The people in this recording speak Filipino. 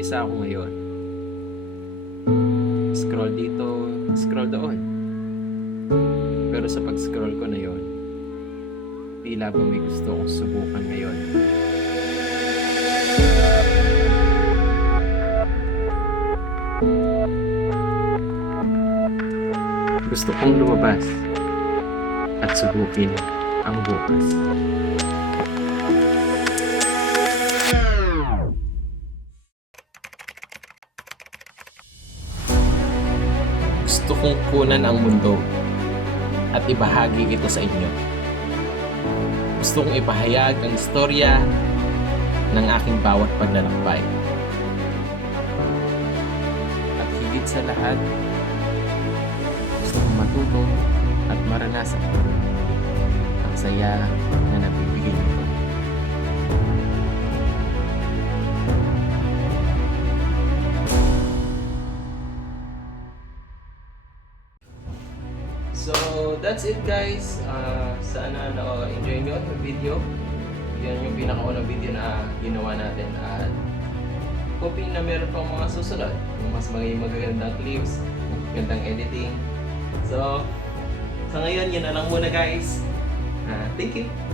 mag-isa ako ngayon. Scroll dito, scroll doon. Pero sa pag-scroll ko na yon, tila ba may gusto akong subukan ngayon. Gusto kong lumabas at subukin ang bukas. Gusto kong kunan ang mundo at ibahagi ito sa inyo. Gusto kong ipahayag ang istorya ng aking bawat paglalakbay. At higit sa lahat, gusto kong matuto at maranasan ang saya na nabibigay nito. So, that's it guys. Sana na-enjoy nyo yung video. Yan yung pinakaunang video na ginawa natin. At hoping na meron pang mga susunod. Yung mas magagandang clips, magandang editing. So, sa ngayon, yun na lang muna guys. Thank you.